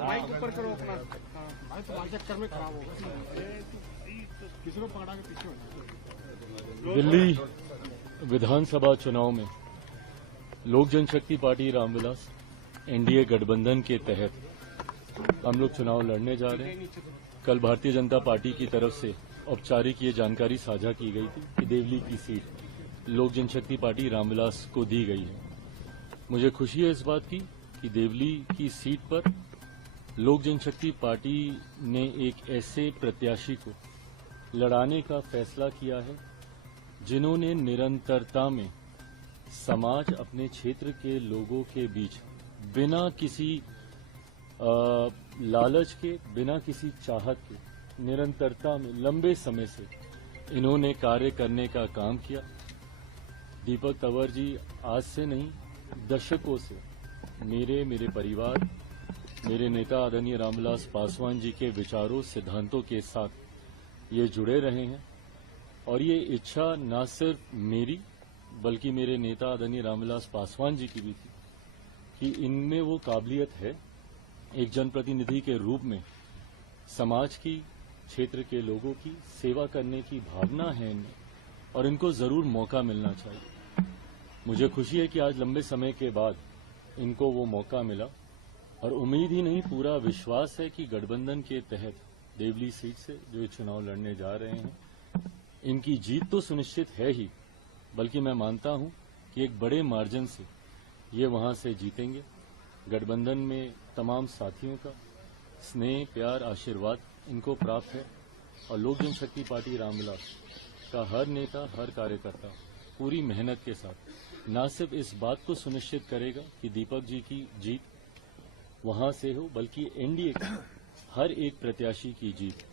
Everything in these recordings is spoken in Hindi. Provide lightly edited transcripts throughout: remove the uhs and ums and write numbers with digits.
माइक ऊपर करो अपना। भाई तो माइक चक्कर में खराब होगा। किसी को पकड़ा के पीछे हो। दिल्ली विधानसभा चुनाव में लोक जनशक्ति पार्टी रामविलास एनडीए गठबंधन के तहत हम लोग चुनाव लड़ने जा रहे हैं। कल भारतीय जनता पार्टी की तरफ से औपचारिक ये जानकारी साझा की गई थी कि देवली की सीट लोक जनशक्ति पार्टी रामविलास को दी गई है। मुझे खुशी है इस बात की कि देवली की सीट पर लोक जनशक्ति पार्टी ने एक ऐसे प्रत्याशी को लड़ाने का फैसला किया है जिन्होंने निरंतरता में समाज अपने क्षेत्र के लोगों के बीच बिना किसी लालच के, बिना किसी चाहत के निरंतरता में लंबे समय से इन्होंने कार्य करने का काम किया। दीपक तंवर जी आज से नहीं, दशकों से मेरे परिवार, मेरे नेता आदरणीय रामविलास पासवान जी के विचारों, सिद्धांतों के साथ ये जुड़े रहे हैं और ये इच्छा न सिर्फ मेरी बल्कि मेरे नेता आदरणीय रामविलास पासवान जी की भी थी कि इनमें वो काबिलियत है, एक जनप्रतिनिधि के रूप में समाज की, क्षेत्र के लोगों की सेवा करने की भावना है इनमें और इनको जरूर मौका मिलना चाहिए। मुझे खुशी है कि आज लंबे समय के बाद इनको वो मौका मिला और उम्मीद ही नहीं, पूरा विश्वास है कि गठबंधन के तहत देवली सीट से जो ये चुनाव लड़ने जा रहे हैं, इनकी जीत तो सुनिश्चित है ही, बल्कि मैं मानता हूं कि एक बड़े मार्जिन से ये वहां से जीतेंगे। गठबंधन में तमाम साथियों का स्नेह, प्यार, आशीर्वाद इनको प्राप्त है और लोक जनशक्ति पार्टी रामविलास का हर नेता, हर कार्यकर्ता पूरी मेहनत के साथ न सिर्फ इस बात को सुनिश्चित करेगा कि दीपक जी की जीत वहां से हो, बल्कि एनडीए की हर एक प्रत्याशी की जीत।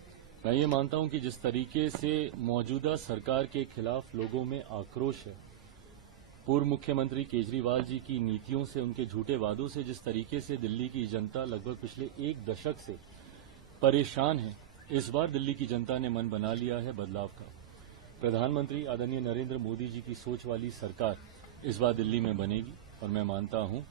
मैं ये मानता हूं कि जिस तरीके से मौजूदा सरकार के खिलाफ लोगों में आक्रोश है, पूर्व मुख्यमंत्री केजरीवाल जी की नीतियों से, उनके झूठे वादों से जिस तरीके से दिल्ली की जनता लगभग पिछले एक दशक से परेशान है, इस बार दिल्ली की जनता ने मन बना लिया है बदलाव का। प्रधानमंत्री आदरणीय नरेंद्र मोदी जी की सोच वाली सरकार इस बार दिल्ली में बनेगी और मैं मानता हूं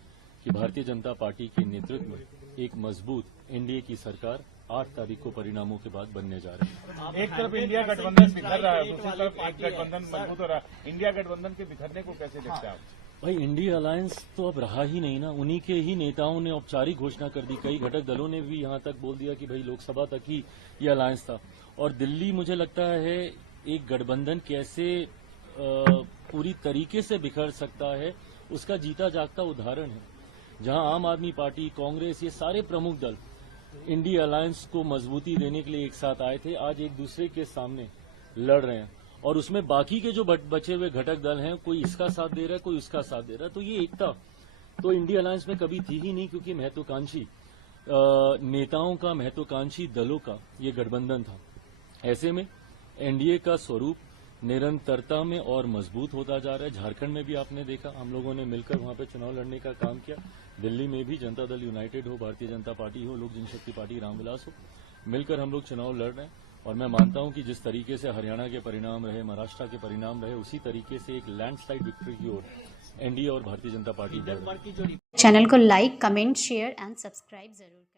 कि भारतीय जनता पार्टी के नेतृत्व में एक मजबूत एनडीए की सरकार 8 तारीख को परिणामों के बाद बनने जा रही है। एक तरफ इंडिया गठबंधन बिखर रहा है, दूसरी तरफ एक गठबंधन मजबूत हो रहा है। इंडिया गठबंधन के बिखरने को कैसे देखते हैं आप? भाई, इंडिया अलायंस तो अब रहा ही नहीं ना। उन्हीं के ही नेताओं ने औपचारिक घोषणा कर दी, कई घटक दलों ने भी यहां तक बोल दिया कि भाई लोकसभा तक ही ये अलायंस था। और दिल्ली, मुझे लगता है एक गठबंधन कैसे पूरी तरीके से बिखर सकता है, उसका जीता जागता उदाहरण है। जहां आम आदमी पार्टी, कांग्रेस, ये सारे प्रमुख दल इंडिया अलायंस को मजबूती देने के लिए एक साथ आए थे, आज एक दूसरे के सामने लड़ रहे हैं और उसमें बाकी के जो बचे हुए घटक दल हैं, कोई इसका साथ दे रहा है, कोई उसका साथ दे रहा है। तो ये एकता तो इंडिया अलायंस में कभी थी ही नहीं, क्योंकि महत्वाकांक्षी नेताओं का, महत्वाकांक्षी दलों का ये गठबंधन था। ऐसे में एनडीए का स्वरूप निरंतरता में और मजबूत होता जा रहा है। झारखंड में भी आपने देखा, हम लोगों ने मिलकर वहां पे चुनाव लड़ने का काम किया। दिल्ली में भी जनता दल यूनाइटेड हो, भारतीय जनता पार्टी हो, लोक जनशक्ति पार्टी रामविलास हो, मिलकर हम लोग चुनाव लड़ रहे हैं। और मैं मानता हूं कि जिस तरीके से हरियाणा के परिणाम रहे, महाराष्ट्र के परिणाम रहे, उसी तरीके से एक लैंडस्लाइड विक्ट्री की ओर एनडीए और भारतीय जनता पार्टी बढ़ रही है। चैनल को like, comment, share and subscribe जरूर करें।